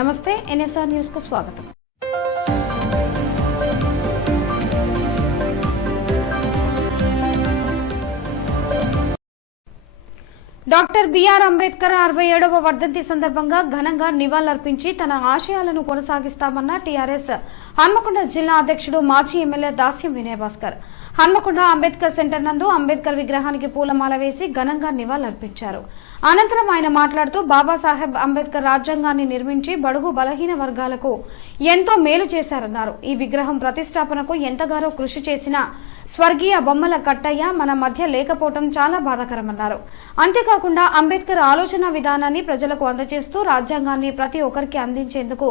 నమస్తే, NSR news కు స్వాగతం. డాక్టర్ బిఆర్ అంబేద్కర్ 67వ వర్ధంతి సందర్భంగా ఘనంగా నివాళులర్పించి తన ఆశయాలను కొనసాగిస్తామన్న టీఆర్ఎస్ హన్మకొండ జిల్లా అధ్యక్షుడు మాజీ ఎమ్మెల్యే దాస్యం వినయ్ భాస్కర్ హన్మకొండ అంబేద్కర్ సెంటర్ నందు అంబేద్కర్ విగ్రహానికి పూలమాల వేసి ఘనంగా నివాళులర్పించారు. అనంతరం ఆయన మాట్లాడుతూ బాబాసాహెబ్ అంబేద్కర్ రాజ్యాంగాన్ని నిర్మించి బడుగు బలహీన వర్గాలకు ఎంతో మేలు చేశారన్నారు. ఈ విగ్రహం ప్రతిష్టాపనకు ఎంతగానో కృషి చేసిన స్వర్గీయ బొమ్మల కట్టయ్య మన మధ్య లేకపోవడం చాలా బాధాకరమన్నారు. అంతేకాకుండా అంబేద్కర్ ఆలోచన విధానాన్ని ప్రజలకు అందజేస్తూ రాజ్యాంగాన్ని ప్రతి ఒక్కరికి అందించేందుకు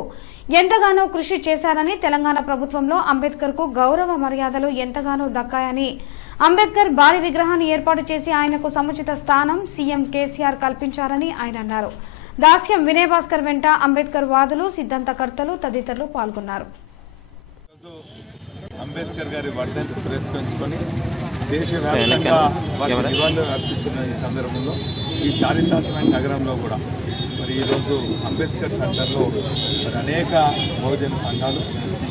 ఎంతగానో కృషి చేశారని, తెలంగాణ ప్రభుత్వంలో అంబేద్కర్ కు గౌరవ మర్యాదలు ఎంతగానో దక్కాయని, అంబేద్కర్ భారీ విగ్రహాన్ని ఏర్పాటు చేసి ఆయనకు సముచిత స్థానం సీఎం కేసీఆర్ కల్పించారని ఆయన అన్నారు. దాస్యం వినయ్ భాస్కర్ వెంట అంబేద్కర్ వాదులు, సిద్ధాంతకర్తలు తదితరులు పాల్గొన్నారు. అంబేద్కర్ గారి వర్ధంతి పురస్కరించుకొని దేశవ్యాప్తంగా వారికి నివాళులు అర్పిస్తున్న ఈ సందర్భంలో ఈ చారిత్రాత్మక నగరంలో కూడా మరి ఈరోజు అంబేద్కర్ సెంటర్లో మరి అనేక బహుజన సంఘాలు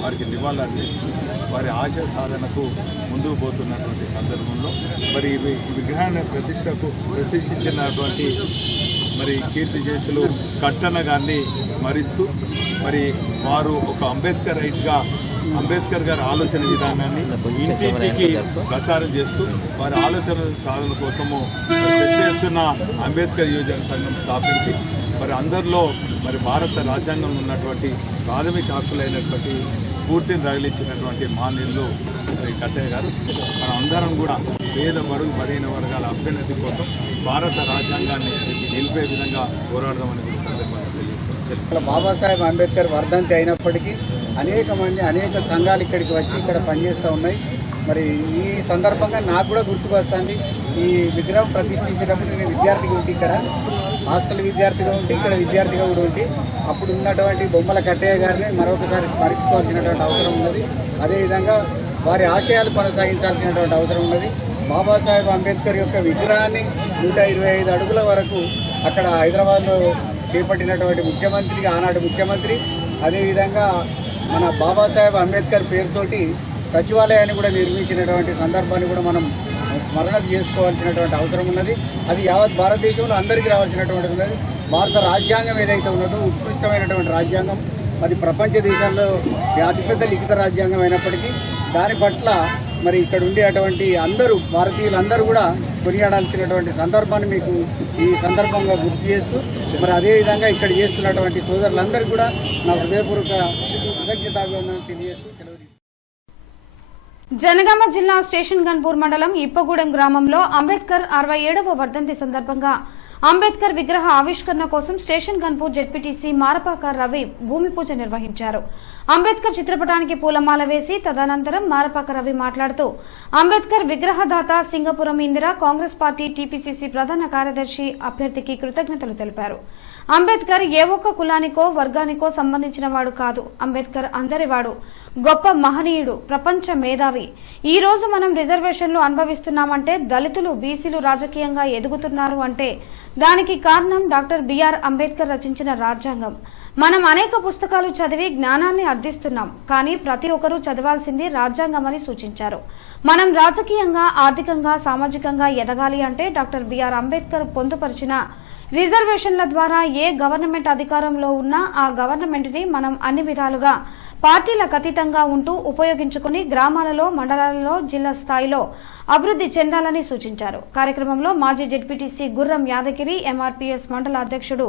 వారికి నివాళులు అర్పిస్తూ వారి ఆశయ సాధనకు ముందుకు పోతున్నటువంటి సందర్భంలో మరి ఈ విగ్రహాన్ని ప్రతిష్ఠించినటువంటి మరి కీర్తిశేషులు కట్టన్న గారిని స్మరిస్తూ మరి వారు ఒక అంబేద్కర్ రైట్గా అంబేద్కర్ గారి ఆలోచన విధానాన్ని ఇంటింటికి ప్రచారం చేస్తూ వారి ఆలోచన సాధన కోసము చేస్తున్న అంబేద్కర్ యువజన సంఘం స్థాపించి మరి అందరిలో మరి భారత రాజ్యాంగంలో ఉన్నటువంటి ప్రాథమిక హక్కులైనటువంటి స్ఫూర్తిని రగిలించినటువంటి మాన్యులు మరి కట్టయ్య గారు మన అందరం కూడా పేద బడుగు బలహీన వర్గాల అభ్యున్నతి కోసం భారత రాజ్యాంగాన్ని నిలిపే విధంగా పోరాడదామని సందర్భంగా తెలియజేసుకుంటున్నాను. బాబాసాహెబ్ అంబేద్కర్ వర్ధంతి అయినప్పటికీ అనేక సంఘాలు ఇక్కడికి వచ్చి ఇక్కడ పనిచేస్తూ ఉన్నాయి. మరి ఈ సందర్భంగా నాకు కూడా గుర్తుకొస్తుంది, ఈ విగ్రహం ప్రతిష్ఠించినప్పుడు నేను విద్యార్థిగా ఉంటే ఇక్కడ హాస్టల్ విద్యార్థిగా ఉంటే ఇక్కడ విద్యార్థిగా కూడా ఉంటే అప్పుడు ఉన్నటువంటి బొమ్మల కట్టయ్య గారిని మరొకసారి స్మరించుకోవాల్సినటువంటి అవసరం ఉన్నది. అదేవిధంగా వారి ఆశయాలు కొనసాగించాల్సినటువంటి అవసరం ఉన్నది. బాబాసాహెబ్ అంబేద్కర్ యొక్క విగ్రహాన్ని 125 అడుగుల వరకు అక్కడ హైదరాబాద్లో చేపట్టినటువంటి ముఖ్యమంత్రి, ఆనాటి ముఖ్యమంత్రి, అదేవిధంగా మన బాబాసాహెబ్ అంబేద్కర్ పేరుతోటి సచివాలయాన్ని కూడా నిర్మించినటువంటి సందర్భాన్ని కూడా మనం స్మరణ చేసుకోవాల్సినటువంటి అవసరం ఉన్నది. అది యావత్ భారతదేశంలో అందరికీ రావాల్సినటువంటి ఉన్నది. భారత రాజ్యాంగం ఏదైతే ఉన్నదో ఉత్కృష్టమైనటువంటి రాజ్యాంగం, అది ప్రపంచ దేశాల్లో అతిపెద్ద లిఖిత రాజ్యాంగం అయినప్పటికీ దాని పట్ల మరి ఇక్కడ ఉండేటువంటి అందరూ భారతీయులందరూ కూడా కొనియాడాల్సినటువంటి సందర్భాన్ని మీకు ఈ సందర్భంగా గుర్తు చేస్తూ మరి అదేవిధంగా ఇక్కడ చేస్తున్నటువంటి సోదరులందరూ కూడా నా హృదయపూర్వక కృతజ్ఞతాభివందనలు తెలియజేస్తూ సెలవు. జనగామ జిల్లా స్టేషన్ గన్పూర్ మండలం ఇప్పగూడెం గ్రామంలో అంబేద్కర్ 67వ వర్ధంతి సందర్భంగా అంబేద్కర్ విగ్రహ ఆవిష్కరణ కోసం స్టేషన్ గన్పూర్ జెడ్పీటీసీ మారపాక రవి భూమి పూజ నిర్వహించారు. అంబేద్కర్ చిత్రపటానికి పూలమాల వేసి తదనంతరం మారపాక రవి మాట్లాడుతూ అంబేద్కర్ విగ్రహదాత సింగపురం ఇందిర కాంగ్రెస్ పార్టీ టీపీసీసీ ప్రధాన కార్యదర్శి అభ్యర్థికి కృతజ్ఞతలు తెలిపారు. అంబేద్కర్ ఏ ఒక్క కులానికో వర్గానికో సంబంధించిన వాడు కాదు. అంబేద్కర్ అందరివాడు, గొప్ప మహనీయుడు, ప్రపంచ మేధావి. ఈ రోజు మనం రిజర్వేషన్లు అనుభవిస్తున్నామంటే, దళితులు బీసీలు రాజకీయంగా ఎదుగుతున్నారు అంటే దానికి కారణం డాక్టర్ బిఆర్ అంబేద్కర్ రచించిన రాజ్యాంగం. మనం అనేక పుస్తకాలు చదివి జ్ఞానాన్ని అర్థిస్తున్నాం, కానీ ప్రతి ఒక్కరూ చదవాల్సింది రాజ్యాంగం అని సూచించారు. మనం రాజకీయంగా, ఆర్థికంగా, సామాజికంగా ఎదగాలి అంటే డాక్టర్ బిఆర్ అంబేద్కర్ పొందుపరిచిన రిజర్వేషన్ల ద్వారా ఏ గవర్నమెంట్ అధికారంలో ఉన్నా ఆ గవర్నమెంట్ ని మనం అన్ని విధాలుగా పార్టీలకు అతీతంగా ఉంటూ ఉపయోగించుకుని గ్రామాలలో, మండలాలలో, జిల్లా స్థాయిలో అభివృద్ధి చెందాలని సూచించారు. కార్యక్రమంలో మాజీ జెడ్పీటీసీ గుర్రం యాదగిరి, ఎంఆర్పీఎస్ మండల అధ్యక్షుడు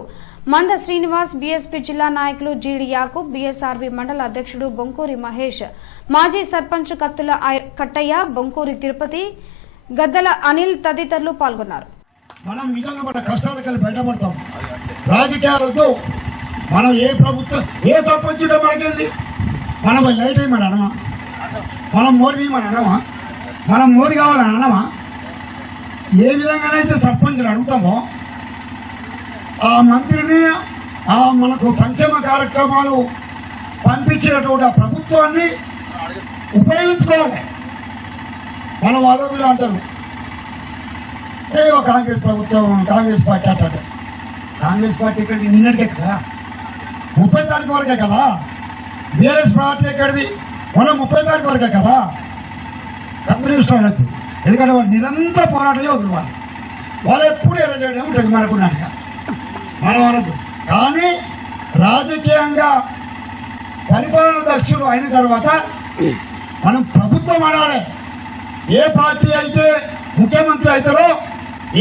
మంద శ్రీనివాస్, బీఎస్పీ జిల్లా నాయకులు జీడి యాకూబ్, బీఎస్ఆర్వీ మండల అధ్యక్షుడు బొంకూరి మహేష్, మాజీ సర్పంచ్ కత్తుల కట్టయ్య, బొంకూరి తిరుపతి, గద్దల అనిల్ తదితరులు పాల్గొన్నారు. మనం నిజంగా మన కష్టాలకు బయటపడతాం. రాజకీయాలతో మనం ఏ ప్రభుత్వం ఏ సర్పంచ్ మనకేంది, మనం లైట్ అయ్యమని అనమా, మనం మోడీ తీయమని అనమా, మనం మోడీ కావాలని అనమా. ఏ విధంగానైతే సర్పంచ్ని అడుగుతామో ఆ మంత్రిని మనకు సంక్షేమ కార్యక్రమాలు పంపించినటువంటి ఆ ప్రభుత్వాన్ని ఉపయోగించుకోవాలి. మన వాళ్ళు అంటారు కాంగ్రెస్ ప్రభుత్వం, కాంగ్రెస్ పార్టీ అంటారు. కాంగ్రెస్ పార్టీ ఇక్కడ నిన్నటికే కదా 30 తారీఖు వరకే కదా. బీఆర్ఎస్ పార్టీ ఎక్కడిది, మొన్న 30 తారీఖు వరకే కదా. కమ్యూనిస్ట్ అనొద్దు, ఎందుకంటే వాళ్ళు నిరంతర పోరాటమే వదులుకోవాలి. వాళ్ళు ఎప్పుడు ఎర్ర చేయడం ఉంటుంది మనకున్నట్టుగా మనం అనొద్దు. కానీ రాజకీయంగా పరిపాలన దక్షులు అయిన తర్వాత మనం ప్రభుత్వం అనాలి. ఏ పార్టీ అయితే ముఖ్యమంత్రి అవుతారో,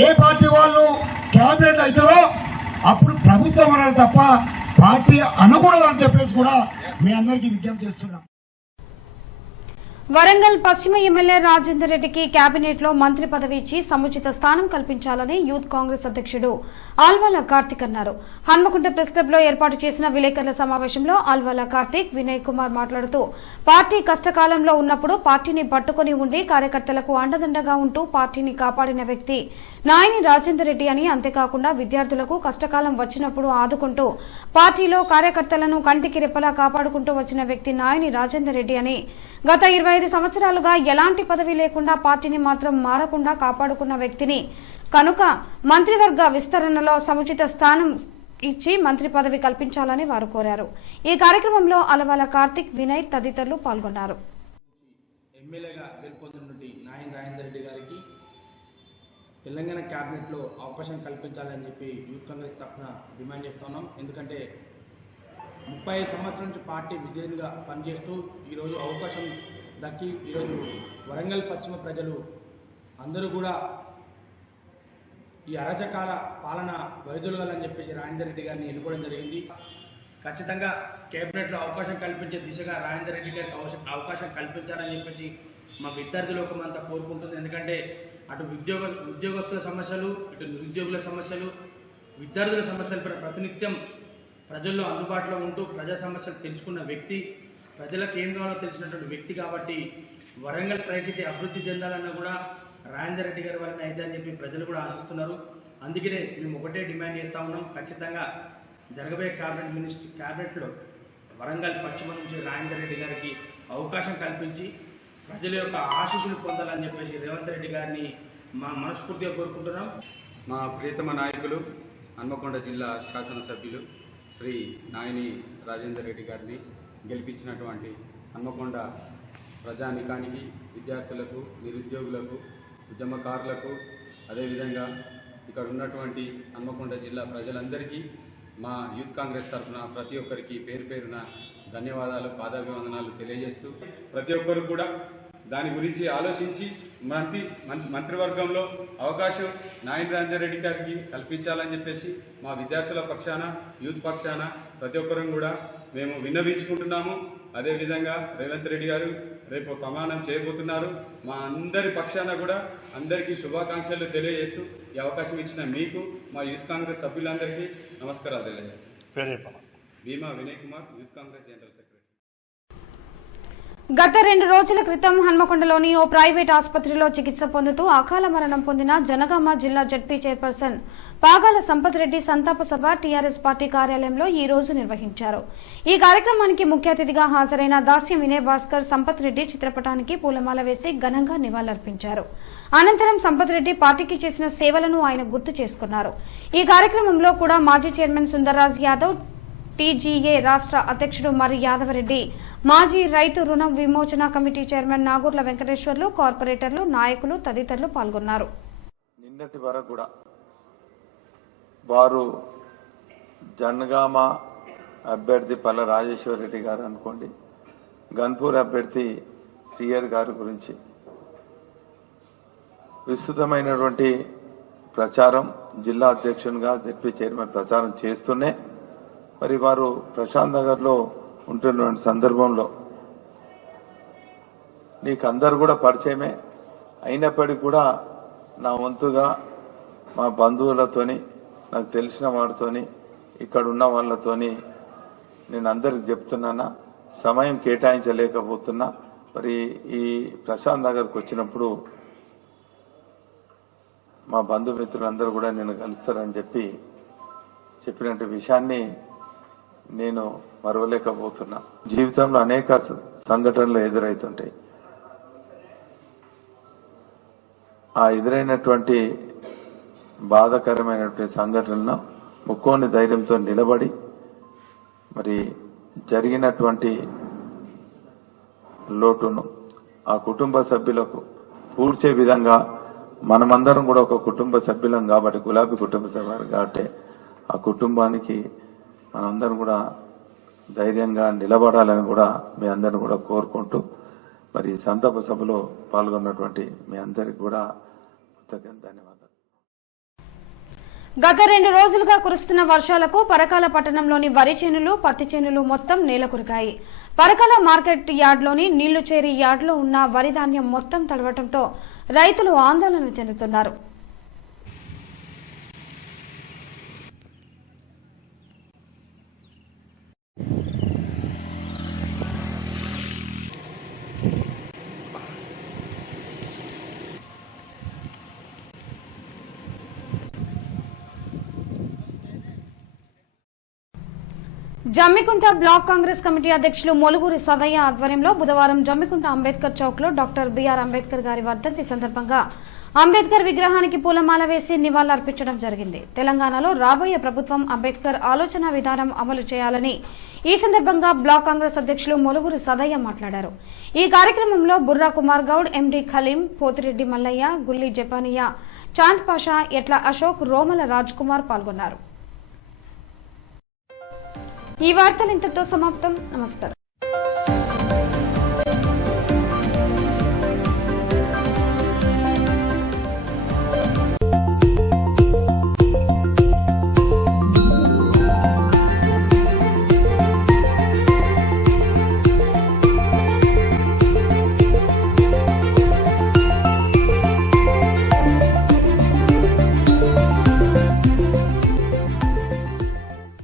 ఏ పార్టీ వాళ్ళు క్యాబినెట్ అవుతారో అప్పుడు ప్రభుత్వం అనాలి తప్ప పార్టీ అనకూడదు అని చెప్పేసి కూడా మీ అందరికీ విజ్ఞప్తి చేస్తున్నాం. వరంగల్ పశ్చిమ ఎమ్మెల్యే రాజేందర్ రెడ్డికి కేబినెట్ లో మంత్రి పదవి ఇచ్చి సముచిత స్థానం కల్పించాలని యూత్ కాంగ్రెస్ అధ్యక్షుడు ఆల్వాల కార్తిక్ అన్నారు. హన్మకొండ ప్రెస్ క్లబ్ లో ఏర్పాటు చేసిన విలేకరుల సమావేశంలో ఆల్వాల కార్తిక్, వినయ్ కుమార్ మాట్లాడుతూ పార్టీ కష్టకాలంలో ఉన్నప్పుడు పార్టీని పట్టుకుని ఉండి కార్యకర్తలకు అండదండగా ఉంటూ పార్టీని కాపాడిన వ్యక్తి నాయని రాజేందర్ రెడ్డి అని, అంతేకాకుండా విద్యార్థులకు కష్టకాలం వచ్చినప్పుడు ఆదుకుంటూ పార్టీలో కార్యకర్తలను కంటికి రెప్పలా కాపాడుకుంటూ వచ్చిన వ్యక్తి నాయని రాజేందర్ రెడ్డి అని, గత 25 సంవత్సరాలుగా ఎలాంటి పదవి లేకుండా పార్టీని మాత్రం మారకుండా కాపాడుకున్న వ్యక్తిని కనుక మంత్రివర్గ విస్తరణలో సముచిత స్థానం ఇచ్చి మంత్రి పదవి కల్పించాలని వారు కోరారు. ఈ కార్యక్రమంలో అలవాల కార్తిక్, వినయ్ తదితరులు పాల్గొన్నారు. ఎమ్మెల్యేగా గెలుపొందినటువంటి నాయని రాజేందర్ రెడ్డి గారికి తెలంగాణ క్యాబినెట్ లో అవకాశం కల్పించాలని చెప్పి యూత్ కాంగ్రెస్ తరఫున డిమాండ్ చేస్తున్నాం. ఎందుకంటే 35 సంవత్సరాల నుంచి పార్టీ విజయంగా పనిచేస్తూ ఈరోజు అవకాశం దక్కి ఈరోజు వరంగల్ పశ్చిమ ప్రజలు అందరూ కూడా ఈ అరాచకాల పాలన వైదొలగాలని చెప్పేసి రాజేందర్ రెడ్డి గారిని ఎన్నుకోవడం జరిగింది. ఖచ్చితంగా కేబినెట్లో అవకాశం కల్పించే దిశగా రాజేందర్ రెడ్డి గారికి అవకాశం కల్పించాలని చెప్పేసి మా విద్యార్థి లోకం అంతా కోరుకుంటుంది. ఎందుకంటే అటు ఉద్యోగస్తుల సమస్యలు, ఇటు నిరుద్యోగుల సమస్యలు, విద్యార్థుల సమస్యలపై ప్రతినిత్యం ప్రజల్లో అందుబాటులో ఉంటూ ప్రజా సమస్యలు తెలుసుకున్న వ్యక్తి, ప్రజలకు ఏం కావాలో తెలిసినటువంటి వ్యక్తి కాబట్టి వరంగల్ ట్రై సిటీ అభివృద్ధి చెందాలన్నా కూడా రాజేందర్ రెడ్డి గారి వల్ల అయితే అని చెప్పి ప్రజలు కూడా ఆశిస్తున్నారు. అందుకనే మేము ఒకటే డిమాండ్ చేస్తూ ఉన్నాం, ఖచ్చితంగా జరగబోయే క్యాబినెట్లో వరంగల్ పశ్చిమ నుంచి రాజేందర్ రెడ్డి గారికి అవకాశం కల్పించి ప్రజల యొక్క ఆశీస్సులు పొందాలని చెప్పేసి రేవంత్ రెడ్డి గారిని మా మనస్ఫూర్తిగా కోరుకుంటున్నాం. మా ప్రియతమ నాయకులు హన్మకొండ జిల్లా శాసనసభ్యులు శ్రీ నాయని రాజేందర్ రెడ్డి గారిని గెలిపించినటువంటి హన్మకొండ ప్రజానికానికి, విద్యార్థులకు, నిరుద్యోగులకు, ఉద్యమకారులకు, అదేవిధంగా ఇక్కడ ఉన్నటువంటి హన్మకొండ జిల్లా ప్రజలందరికీ మా యూత్ కాంగ్రెస్ తరఫున ప్రతి ఒక్కరికి పేరు పేరున ధన్యవాదాలు, పాదాభివందనాలు తెలియజేస్తూ ప్రతి ఒక్కరు కూడా దాని గురించి ఆలోచించి మంత్రివర్గంలో అవకాశం నాయని రాజేందర్ రెడ్డి గారికి కల్పించాలని చెప్పేసి మా విద్యార్థుల పక్షాన, యూత్ పక్షాన ప్రతి ఒక్కరం కూడా మేము విన్నవించుకుంటున్నాము. అదేవిధంగా రేవంత్ రెడ్డి గారు రేపు ప్రమాణం చేయబోతున్నారు. మా అందరి పక్షాన కూడా అందరికీ శుభాకాంక్షలు తెలియజేస్తూ ఈ అవకాశం ఇచ్చిన మీకు, మా యూత్ కాంగ్రెస్ సభ్యులందరికీ నమస్కారాలు తెలియజేస్తాను. Bhima Vinay Kumar, youth Congress general secretary. గత 2 రోజుల క్రితం హన్మకొండలోని ఓ ప్రైవేట్ ఆసుపత్రిలో చికిత్స పొందుతూ అకాల మరణం పొందిన జనగామ జిల్లా జడ్పీ చైర్పర్సన్ పాగాల సంపత్ రెడ్డి సంతాప సభ టీఆర్ఎస్ పార్టీ కార్యాలయంలో ఈ రోజు నిర్వహించారు. ఈ కార్యక్రమానికి ముఖ్య అతిథిగా హాజరైన దాస్యం వినయ్ భాస్కర్ సంపత్ రెడ్డి చిత్రపటానికి పూలమాల వేసి ఘనంగా నివాళులర్పించారు. అనంతరం సంపత్ రెడ్డి పార్టీకి చేసిన సేవలను ఆయన గుర్తు చేసుకున్నారు. ఈ కార్యక్రమంలో కూడా మాజీ చైర్మన్ సుందర్రాజ్ యాదవ్, టీజీఏ రాష్ట్ర అధ్యక్షుడు మరి యాదవరెడ్డి, మాజీ రైతు రుణ విమోచన కమిటీ చైర్మన్ నాగూర్ల వెంకటేశ్వర్లు, కార్పొరేటర్లు, నాయకులు తదితరులు పాల్గొన్నారు. నిన్నటి వరకు కూడా వారు జనగామ అభ్యర్థి పల్ల రాజేశ్వర రెడ్డి గారు అనుకోండి, గన్పూర్ అభ్యర్థి శ్రీయర్ గారి గురించి విస్తృతమైనటువంటి ప్రచారం, జిల్లా అధ్యక్షునిగా జెడ్పీ చైర్మన్ ప్రచారం చేస్తూనే మరి వారు ప్రశాంత్ నగర్లో ఉంటున్న సందర్భంలో నీకు అందరు కూడా పరిచయమే అయినప్పటికీ కూడా నా వంతుగా మా బంధువులతోని, నాకు తెలిసిన వారితోని, ఇక్కడ ఉన్న వాళ్ళతోని నేను అందరికి చెప్తున్నానా, సమయం కేటాయించలేకపోతున్నా. మరి ఈ ప్రశాంత్ నగర్కి వచ్చినప్పుడు మా బంధుమిత్రులందరూ కూడా నేను కలుస్తారని చెప్పినట్టు విషయాన్ని నేను మరవలేకపోతున్నా. జీవితంలో అనేక సంఘటనలు ఎదురవుతుంటాయి. ఆ ఎదురైనటువంటి బాధాకరమైనటువంటి సంఘటనలను ముక్కోని ధైర్యంతో నిలబడి మరి జరిగినటువంటి లోటును ఆ కుటుంబ సభ్యులకు పూడ్చే విధంగా మనమందరం కూడా ఒక కుటుంబ సభ్యులం కాబట్టి, గులాబీ కుటుంబ సభ్యులు కాబట్టి ఆ కుటుంబానికి మనందరం కూడా ధైర్యంగా నిలబడాలని కూడా మీ అందరిని కూడా కోరుకుంటూ, మరి సంతాప సభలో పాల్గొన్నటువంటి మీ అందరికి కూడా ధన్యవాదాలు. గత 2 రోజులుగా కురుస్తున్న వర్షాలకు పరకాల పట్టణంలోని వరి చేనులు, పత్తి చేనులు మొత్తం నేలకురికాయి. పరకాల మార్కెట్ యార్డ్లోని నీళ్లు చేరి యార్డ్లో ఉన్న వరి ధాన్యం మొత్తం తడవటంతో రైతులు ఆందోళన చెందుతున్నారు. జమ్మికుంట బ్లాక్ కాంగ్రెస్ కమిటీ అధ్యక్షులు మొలుగురి సదయ్య ఆధ్వర్యంలో బుధవారం జమ్మికుంట అంబేద్కర్ చౌక్ లో డాక్టర్ బిఆర్ అంబేద్కర్ గారి వర్ధంతి సందర్భంగా అంబేద్కర్ విగ్రహానికి పూలమాల వేసి నివాళులర్పించడం జరిగింది. తెలంగాణలో రాబోయే ప్రభుత్వం అంబేద్కర్ ఆలోచన విధానం అమలు చేయాలని ఈ సందర్భంగా బ్లాక్ కాంగ్రెస్ అధ్యక్షులు మొలుగురి సదయ్య మాట్లాడారు. ఈ కార్యక్రమంలో బుర్రా కుమార్ గౌడ్, ఎండి ఖలీం, పోతిరెడ్డి మల్లయ్య, గుల్లి జపానియా, చాంద్ పాషా, ఎట్ల అశోక్, రోమల రాజ్ కుమార్ పాల్గొన్నారు. ఈ వార్తలు ఇంతటితో సమాప్తం. నమస్కారం.